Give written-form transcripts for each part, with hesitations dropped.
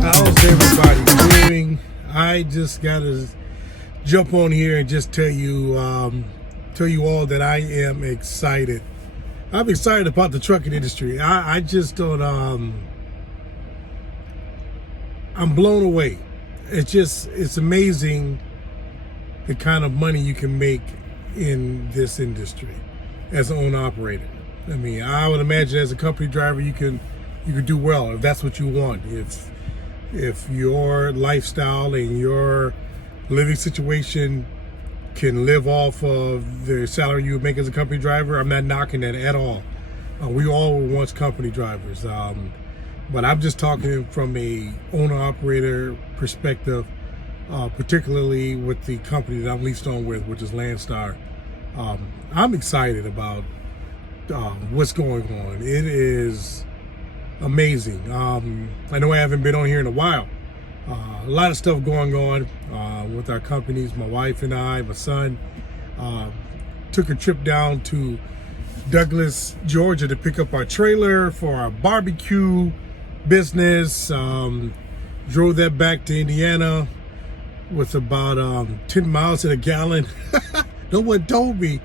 How's everybody doing? I just gotta jump on here and just tell you all that I am excited. I'm excited about the trucking industry. I just don't. I'm blown away. It's amazing the kind of money you can make in this industry as an owner operator. I mean, I would imagine as a company driver, you can do well if that's what you want. If your lifestyle and your living situation can live off of the salary you would make as a company driver, I'm not knocking that at all. We all were once company drivers, but I'm just talking from a owner-operator perspective, particularly with the company that I'm leased on with, which is Landstar. I'm excited about what's going on. It is amazing. I know I haven't been on here in a while. A lot of stuff going on with our companies. My wife and I, my son, took a trip down to Douglas, Georgia to pick up our trailer for our barbecue business. Drove that back to Indiana with about 10 miles to the gallon. No one told me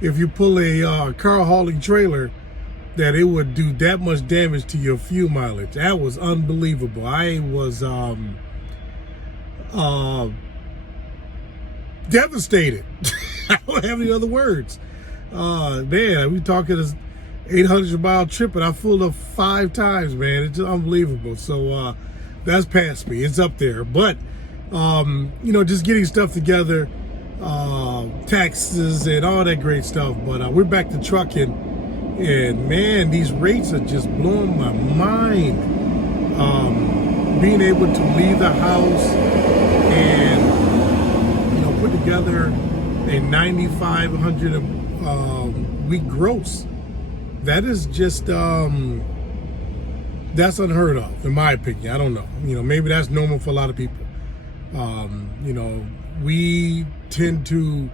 if you pull a car hauling trailer that it would do that much damage to your fuel mileage. That was unbelievable. I was devastated. I don't have any other words. Man, we talking this 800-mile trip and I filled up 5 times, man. It's just unbelievable. So that's past me. It's up there. But just getting stuff together, taxes and all that great stuff. But we're back to trucking. And man, these rates are just blowing my mind. Being able to leave the house and put together a 9,500 week gross, that is just that's unheard of in my opinion. I don't know. Maybe that's normal for a lot of people. We tend to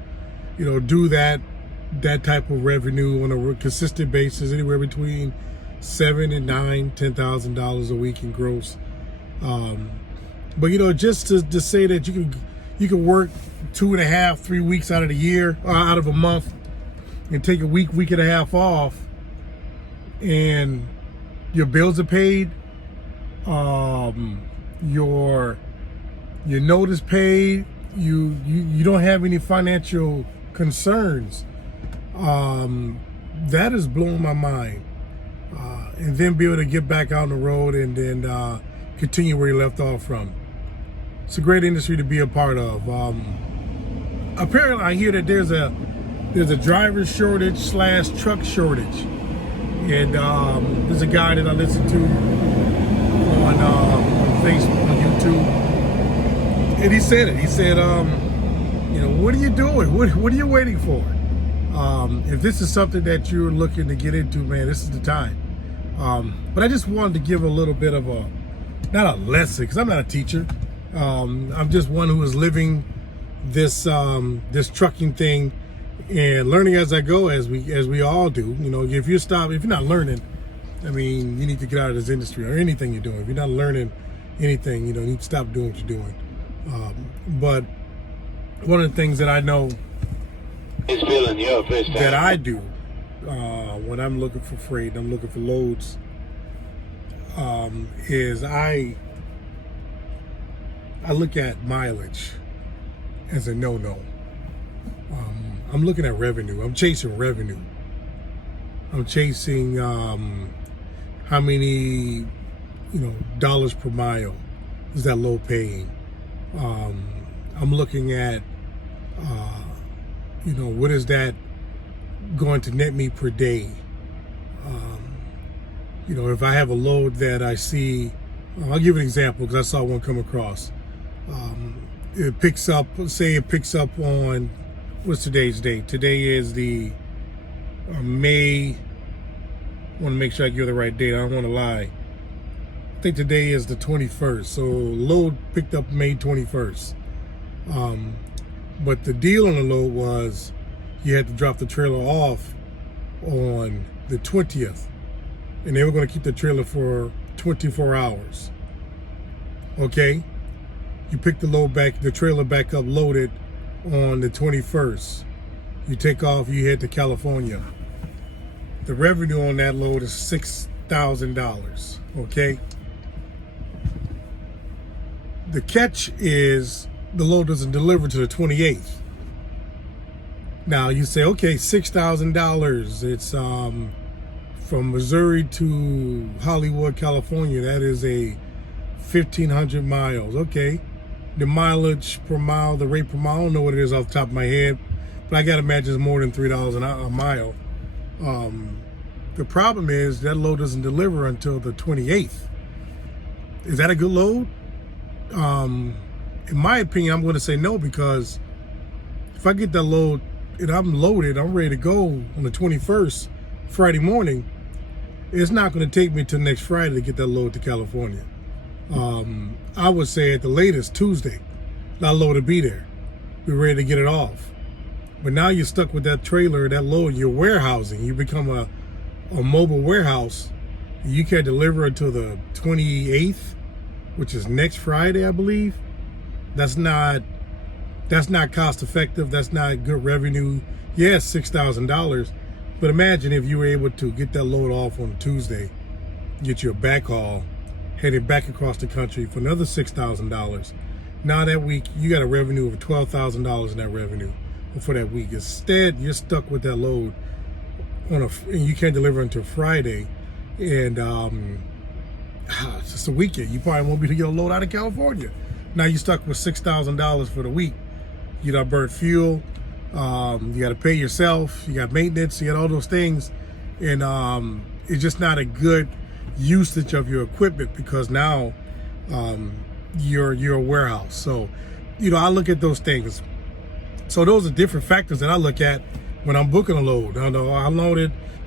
do that type of revenue on a consistent basis, anywhere between $7,000 and $10,000 a week in gross. But just to say that you can work 2.5, 3 weeks out of the year, out of a month, and take a week and a half off, and your bills are paid, your notice paid, you don't have any financial concerns. That is blowing my mind. And then be able to get back out on the road and then continue where you left off from. It's a great industry to be a part of. Apparently, I hear that there's a driver shortage / truck shortage, and there's a guy that I listen to on Facebook, on YouTube, and he said it. He said, what are you doing? What are you waiting for? If this is something that you're looking to get into, man, this is the time. But I just wanted to give a little bit of not a lesson, because I'm not a teacher. I'm just one who is living this trucking thing and learning as I go, as we all do. If you're not learning, I mean, you need to get out of this industry or anything you're doing. If you're not learning anything, you need to stop doing what you're doing. But one of the things that I know that I do when I'm looking for freight, I'm looking for loads, is I look at mileage as a no-no. I'm looking at revenue. I'm chasing revenue. I'm chasing how many dollars per mile is that load paying. I'm looking at what is that going to net me per day. If I have a load that I see, I'll give an example because I saw one come across. It picks up on, what's today's date? Today is the May want to make sure I give the right date. I don't want to lie. I think today is the 21st, so load picked up May 21st. But the deal on the load was you had to drop the trailer off on the 20th, and they were going to keep the trailer for 24 hours. Okay, you pick the trailer back up loaded on the 21st. You take off, you head to California. The revenue on that load is $6,000. Okay. The catch is the load doesn't deliver to the 28th. Now you say, okay, $6,000. It's from Missouri to Hollywood, California. That is a 1,500 miles. Okay. The mileage per mile, the rate per mile, I don't know what it is off the top of my head, but I gotta imagine it's more than $3 a mile. The problem is that load doesn't deliver until the 28th. Is that a good load? In my opinion, I'm going to say no, because if I get that load and I'm loaded, I'm ready to go on the 21st, Friday morning, it's not going to take me till next Friday to get that load to California. I would say at the latest Tuesday, that load to be there. Be ready to get it off. But now you're stuck with that trailer, that load, you're warehousing. You become a mobile warehouse. You can't deliver until the 28th, which is next Friday, I believe. That's not cost effective. That's not good revenue. Yes, $6,000. But imagine if you were able to get that load off on Tuesday, get your backhaul, headed back across the country for another $6,000. Now that week, you got a revenue of $12,000 in that revenue for that week. Instead, you're stuck with that load and you can't deliver until Friday. And it's just a weekend. You probably won't be able to get a load out of California. Now you're stuck with $6,000 for the week. You got to burn fuel. You got to pay yourself. You got maintenance. You got all those things. And it's just not a good usage of your equipment, because now you're a warehouse. So, I look at those things. So those are different factors that I look at when I'm booking a load. I know how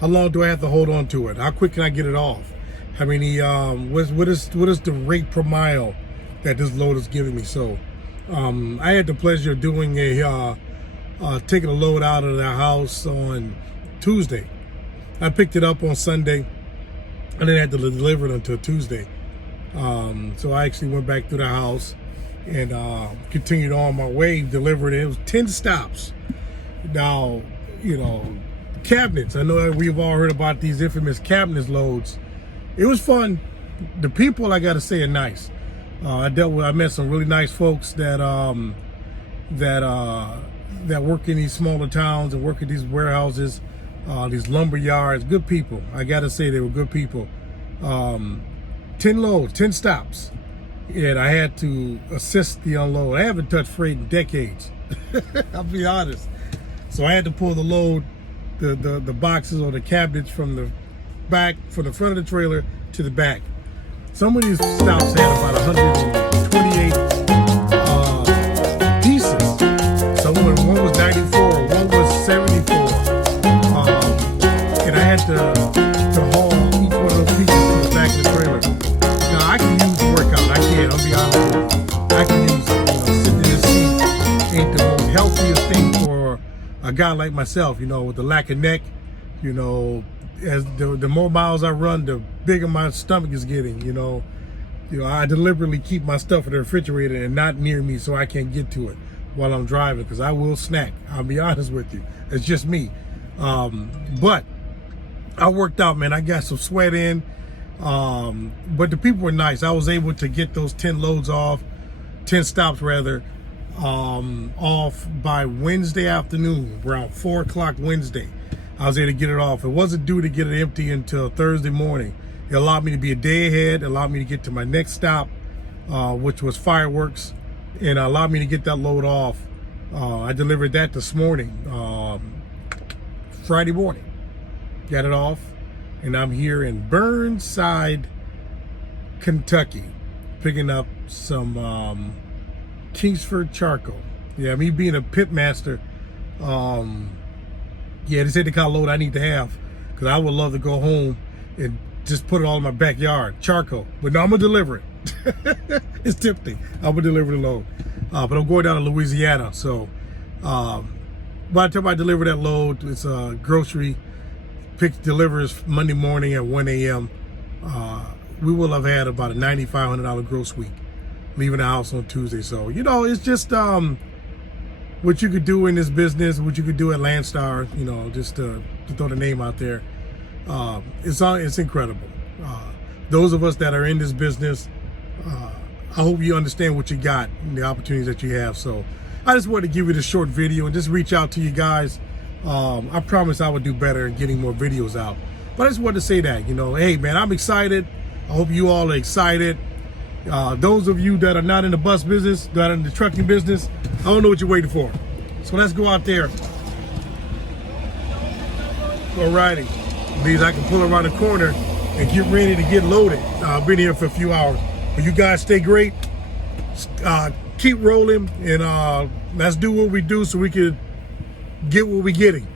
long do I have to hold on to it? How quick can I get it off? How many, what is the rate per mile that this load is giving me? So I had the pleasure of doing taking a load out of the house on Tuesday. I picked it up on Sunday. I didn't have to deliver it until Tuesday. So I actually went back to the house and continued on my way, delivered it. It was 10 stops. Now, cabinets. I know we've all heard about these infamous cabinets loads. It was fun. The people, I gotta say, are nice. I met some really nice folks that work in these smaller towns and work in these warehouses, these lumber yards. Good people. I gotta say, they were good people. 10 loads, 10 stops. And I had to assist the unload. I haven't touched freight in decades. I'll be honest. So I had to pull the load, the boxes or the cabinets from the front of the trailer to the back. Some of these stops had about 128 pieces. One was 94, one was 74. And I had to haul each one of those pieces to the back of the trailer. Now I can use the workout. I can. I'll be honest with you. I can use it. Sitting in the seat ain't the most healthiest thing for a guy like myself. With the lack of neck. As the more miles I run, the bigger my stomach is getting. I deliberately keep my stuff in the refrigerator and not near me so I can't get to it while I'm driving, because I will snack. I'll be honest with you. It's just me. But I worked out, man. I got some sweat in. But the people were nice. I was able to get those 10 loads off, 10 stops rather, off by Wednesday afternoon, around 4 o'clock Wednesday. I was able to get it off. It wasn't due to get it empty until Thursday morning. It allowed me to be a day ahead. It allowed me to get to my next stop, which was fireworks, and allowed me to get that load off. I delivered that this morning, Friday morning. Got it off, and I'm here in Burnside, Kentucky, picking up some Kingsford charcoal. Yeah, me being a pit master, this ain't the kind of load I need to have, because I would love to go home and just put it all in my backyard, charcoal. But no, I'm gonna deliver it. It's tempting. I'm gonna deliver the load. But I'm going down to Louisiana, so by the time I deliver that load, it's a grocery delivers Monday morning at 1 a.m. We will have had about a $9,500 gross week leaving the house on Tuesday. So, you know, it's just what you could do in this business, what you could do at Landstar, you know, just to throw the name out there. It's incredible. Those of us that are in this business, I hope you understand what you got and the opportunities that you have. So I just wanted to give you this short video and just reach out to you guys. I promise I would do better in getting more videos out. But I just wanted to say that, you know, hey man, I'm excited. I hope you all are excited. Those of you that are not in the bus business, that are in the trucking business, I don't know what you're waiting for. So let's go out there. Alrighty, means I can pull around the corner and get ready to get loaded. I've been here for a few hours. But you guys stay great. Keep rolling, and let's do what we do so we can get what we're getting.